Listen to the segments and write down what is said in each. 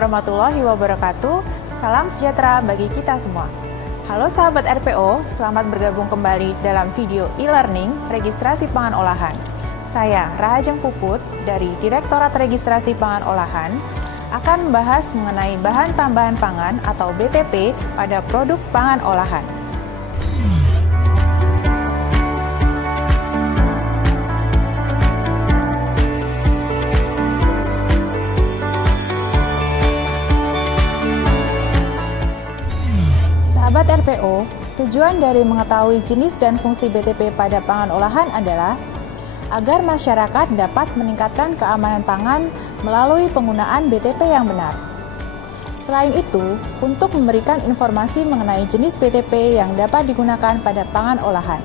warahmatullahi wabarakatuh. Salam sejahtera bagi kita semua. Halo sahabat RPO, selamat bergabung kembali dalam video e-learning registrasi pangan olahan. Saya Rahajeng Puput dari Direktorat Registrasi Pangan Olahan akan membahas mengenai bahan tambahan pangan atau BTP pada produk pangan olahan. Sahabat RPO, tujuan dari mengetahui jenis dan fungsi BTP pada pangan olahan adalah agar masyarakat dapat meningkatkan keamanan pangan melalui penggunaan BTP yang benar. Selain itu, untuk memberikan informasi mengenai jenis BTP yang dapat digunakan pada pangan olahan,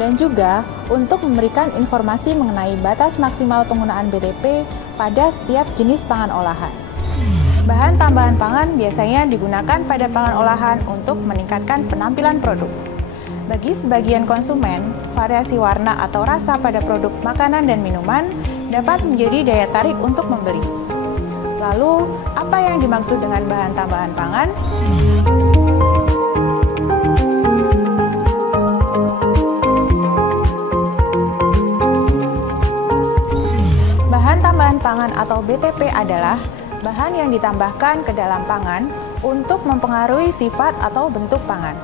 dan juga untuk memberikan informasi mengenai batas maksimal penggunaan BTP pada setiap jenis pangan olahan. Bahan tambahan pangan biasanya digunakan pada pangan olahan untuk meningkatkan penampilan produk. Bagi sebagian konsumen, variasi warna atau rasa pada produk makanan dan minuman dapat menjadi daya tarik untuk membeli. Lalu, apa yang dimaksud dengan bahan tambahan pangan? Bahan tambahan pangan atau BTP adalah bahan yang ditambahkan ke dalam pangan untuk mempengaruhi sifat atau bentuk pangan.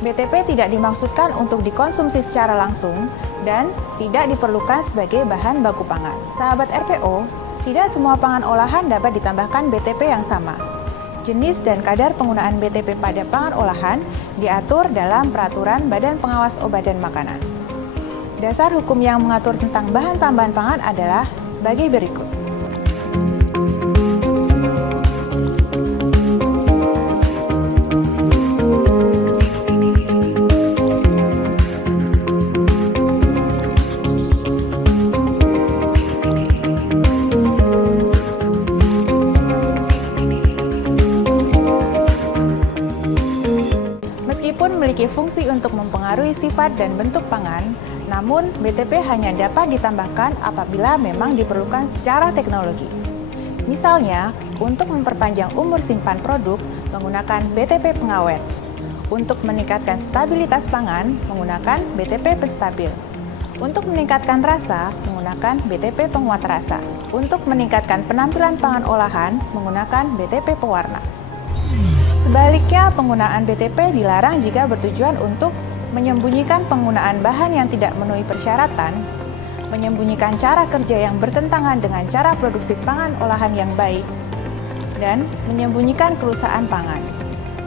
BTP tidak dimaksudkan untuk dikonsumsi secara langsung dan tidak diperlukan sebagai bahan baku pangan. Sahabat RPO, tidak semua pangan olahan dapat ditambahkan BTP yang sama. Jenis dan kadar penggunaan BTP pada pangan olahan diatur dalam Peraturan Badan Pengawas Obat dan Makanan. Dasar hukum yang mengatur tentang bahan tambahan pangan adalah sebagai berikut. Meskipun memiliki fungsi untuk mempengaruhi sifat dan bentuk pangan, namun BTP hanya dapat ditambahkan apabila memang diperlukan secara teknologi. Misalnya, untuk memperpanjang umur simpan produk menggunakan BTP pengawet, untuk meningkatkan stabilitas pangan menggunakan BTP penstabil, untuk meningkatkan rasa menggunakan BTP penguat rasa, untuk meningkatkan penampilan pangan olahan menggunakan BTP pewarna. Sebaliknya, penggunaan BTP dilarang jika bertujuan untuk menyembunyikan penggunaan bahan yang tidak memenuhi persyaratan, menyembunyikan cara kerja yang bertentangan dengan cara produksi pangan olahan yang baik, dan menyembunyikan kerusakan pangan.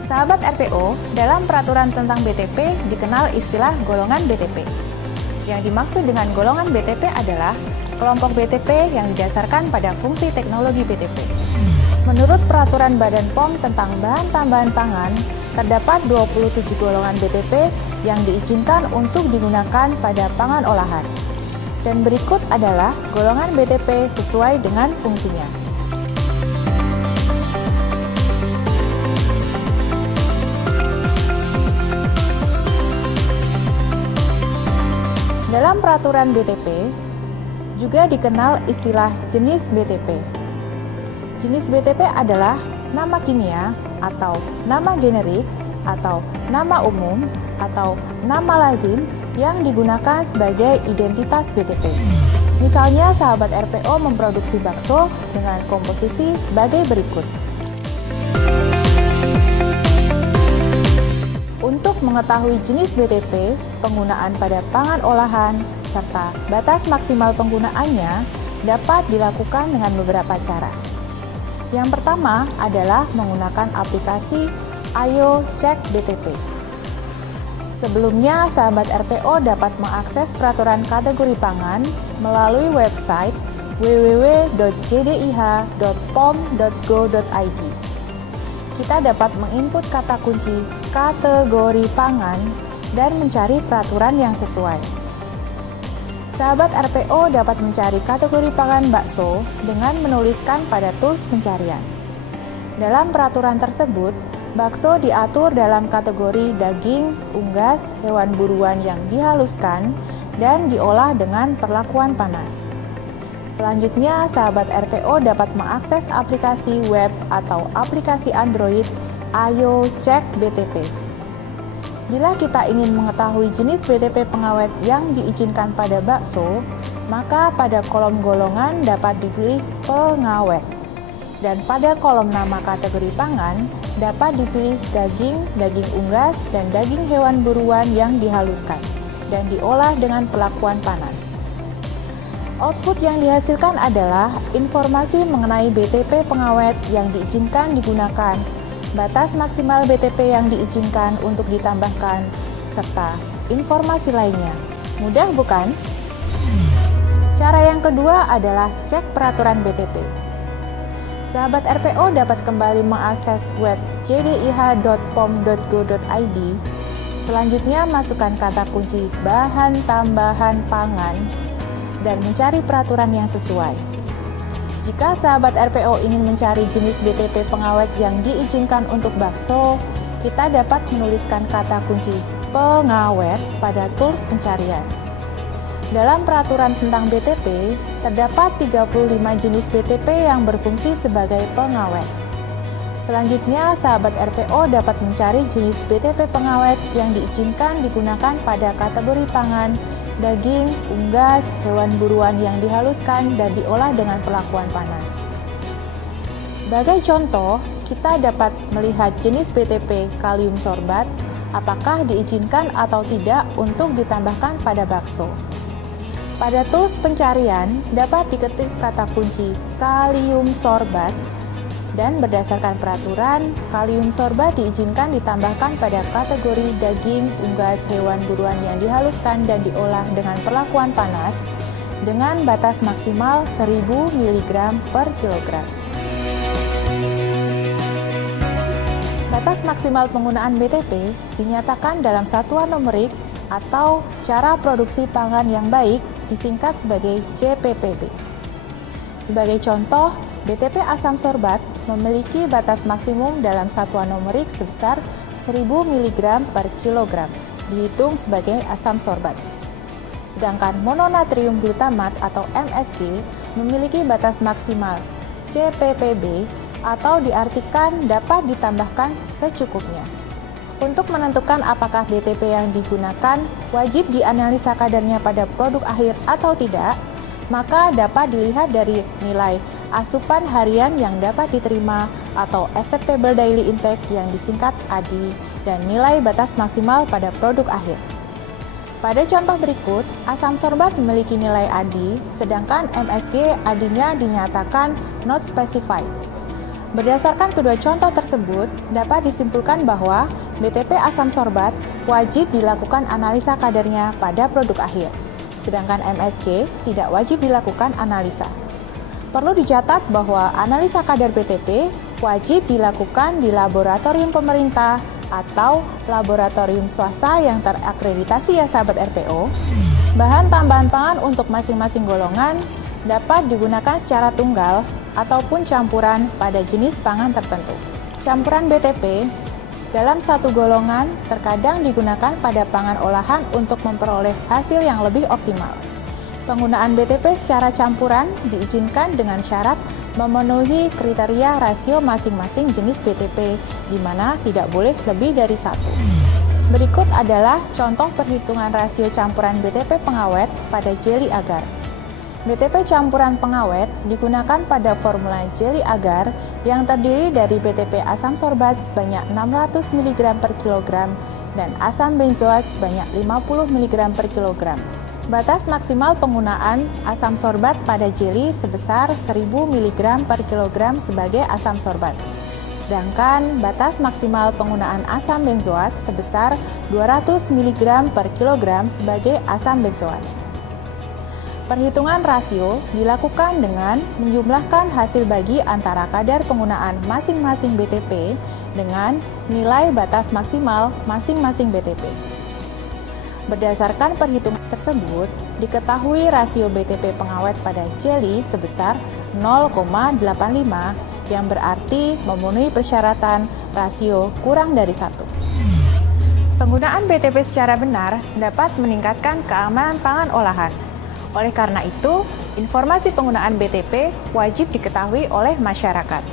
Sahabat RPO, dalam peraturan tentang BTP dikenal istilah golongan BTP. Yang dimaksud dengan golongan BTP adalah kelompok BTP yang didasarkan pada fungsi teknologi BTP. Menurut Peraturan Badan POM tentang bahan tambahan pangan, terdapat 27 golongan BTP yang diizinkan untuk digunakan pada pangan olahan. Dan berikut adalah golongan BTP sesuai dengan fungsinya. Dalam peraturan BTP, juga dikenal istilah jenis BTP. Jenis BTP adalah nama kimia atau nama generik atau nama umum atau nama lazim yang digunakan sebagai identitas BTP. Misalnya, sahabat RPO memproduksi bakso dengan komposisi sebagai berikut. Untuk mengetahui jenis BTP, penggunaan pada pangan olahan, serta batas maksimal penggunaannya dapat dilakukan dengan beberapa cara. Yang pertama adalah menggunakan aplikasi Ayo Cek BTP. Sebelumnya, sahabat RPO dapat mengakses peraturan kategori pangan melalui website www.jdih.pom.go.id. Kita dapat menginput kata kunci kategori pangan dan mencari peraturan yang sesuai. Sahabat RPO dapat mencari kategori pangan bakso dengan menuliskan pada tools pencarian. Dalam peraturan tersebut, bakso diatur dalam kategori daging, unggas, hewan buruan yang dihaluskan, dan diolah dengan perlakuan panas. Selanjutnya, sahabat RPO dapat mengakses aplikasi web atau aplikasi Android Ayo Cek BTP. Bila kita ingin mengetahui jenis BTP pengawet yang diizinkan pada bakso, maka pada kolom golongan dapat dipilih pengawet. Dan pada kolom nama kategori pangan, dapat dipilih daging, daging unggas, dan daging hewan buruan yang dihaluskan dan diolah dengan perlakuan panas. Output yang dihasilkan adalah informasi mengenai BTP pengawet yang diizinkan digunakan, batas maksimal BTP yang diizinkan untuk ditambahkan, serta informasi lainnya. Mudah bukan? Cara yang kedua adalah cek peraturan BTP. Sahabat RPO dapat kembali mengakses web jdih.pom.go.id. Selanjutnya masukkan kata kunci bahan tambahan pangan dan mencari peraturan yang sesuai. Jika sahabat RPO ingin mencari jenis BTP pengawet yang diizinkan untuk bakso, kita dapat menuliskan kata kunci pengawet pada tools pencarian. Dalam peraturan tentang BTP, terdapat 35 jenis BTP yang berfungsi sebagai pengawet. Selanjutnya, sahabat RPO dapat mencari jenis BTP pengawet yang diizinkan digunakan pada kategori pangan, daging, unggas, hewan buruan yang dihaluskan dan diolah dengan perlakuan panas. Sebagai contoh, kita dapat melihat jenis BTP kalium sorbat, apakah diizinkan atau tidak untuk ditambahkan pada bakso. Pada tools pencarian, dapat diketik kata kunci kalium sorbat, dan berdasarkan peraturan, kalium sorbat diizinkan ditambahkan pada kategori daging, unggas, hewan buruan yang dihaluskan dan diolah dengan perlakuan panas dengan batas maksimal 1000 mg per kilogram. Batas maksimal penggunaan BTP dinyatakan dalam satuan numerik atau cara produksi pangan yang baik disingkat sebagai CPPB. Sebagai contoh, BTP asam sorbat memiliki batas maksimum dalam satuan numerik sebesar 1000 mg per kilogram, dihitung sebagai asam sorbat. Sedangkan mononatrium glutamat atau MSG memiliki batas maksimal CPPB atau diartikan dapat ditambahkan secukupnya. Untuk menentukan apakah BTP yang digunakan wajib dianalisa kadarnya pada produk akhir atau tidak, maka dapat dilihat dari nilai asupan harian yang dapat diterima atau acceptable daily intake yang disingkat ADI dan nilai batas maksimal pada produk akhir. Pada contoh berikut, asam sorbat memiliki nilai ADI, sedangkan MSG ADI-nya dinyatakan not specified. Berdasarkan kedua contoh tersebut, dapat disimpulkan bahwa BTP asam sorbat wajib dilakukan analisa kadarnya pada produk akhir, sedangkan MSG tidak wajib dilakukan analisa. Perlu dicatat bahwa analisa kadar BTP wajib dilakukan di laboratorium pemerintah atau laboratorium swasta yang terakreditasi ya sahabat RPO. Bahan tambahan pangan untuk masing-masing golongan dapat digunakan secara tunggal ataupun campuran pada jenis pangan tertentu. Campuran BTP dalam satu golongan terkadang digunakan pada pangan olahan untuk memperoleh hasil yang lebih optimal. Penggunaan BTP secara campuran diizinkan dengan syarat memenuhi kriteria rasio masing-masing jenis BTP, di mana tidak boleh lebih dari 1. Berikut adalah contoh perhitungan rasio campuran BTP pengawet pada jeli agar. BTP campuran pengawet digunakan pada formula jeli agar yang terdiri dari BTP asam sorbat sebanyak 600 mg per kilogram dan asam benzoat sebanyak 50 mg per kilogram. Batas maksimal penggunaan asam sorbat pada jeli sebesar 1000 mg per kilogram sebagai asam sorbat. Sedangkan batas maksimal penggunaan asam benzoat sebesar 200 mg per kilogram sebagai asam benzoat. Perhitungan rasio dilakukan dengan menjumlahkan hasil bagi antara kadar penggunaan masing-masing BTP dengan nilai batas maksimal masing-masing BTP. Berdasarkan perhitungan tersebut, diketahui rasio BTP pengawet pada jeli sebesar 0,85 yang berarti memenuhi persyaratan rasio kurang dari 1. Penggunaan BTP secara benar dapat meningkatkan keamanan pangan olahan. Oleh karena itu, Informasi penggunaan BTP wajib diketahui oleh masyarakat.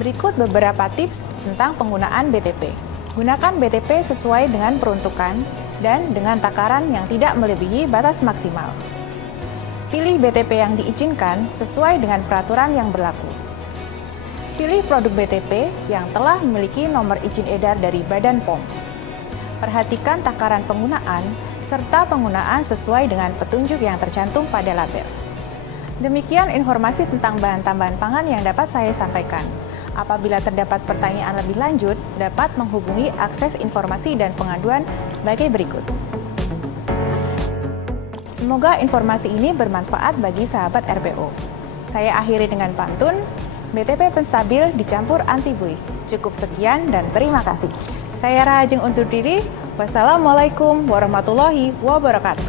Berikut beberapa tips tentang penggunaan BTP. Gunakan BTP sesuai dengan peruntukan dan dengan takaran yang tidak melebihi batas maksimal. Pilih BTP yang diizinkan sesuai dengan peraturan yang berlaku. Pilih produk BTP yang telah memiliki nomor izin edar dari Badan POM. Perhatikan takaran penggunaan serta penggunaan sesuai dengan petunjuk yang tercantum pada label. Demikian informasi tentang bahan tambahan pangan yang dapat saya sampaikan. Apabila terdapat pertanyaan lebih lanjut, dapat menghubungi akses informasi dan pengaduan sebagai berikut. Semoga informasi ini bermanfaat bagi sahabat RPO. Saya akhiri dengan pantun, BTP penstabil dicampur anti buih. Cukup sekian dan terima kasih. Saya Rahajeng undur diri. Wassalamualaikum warahmatullahi wabarakatuh.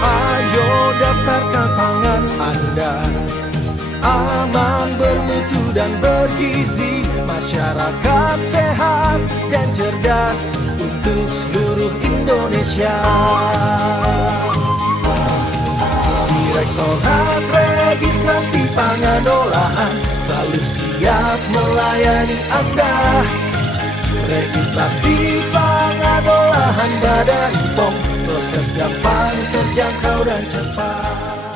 Ayo daftarkan pangan Anda, aman, bermutu dan bergizi, masyarakat sehat dan cerdas untuk seluruh Indonesia. Direktorat Registrasi Pangan Olahan selalu siap melayani Anda. Registrasi pangan olahan Badan POM, proses gampang, terjangkau dan cepat.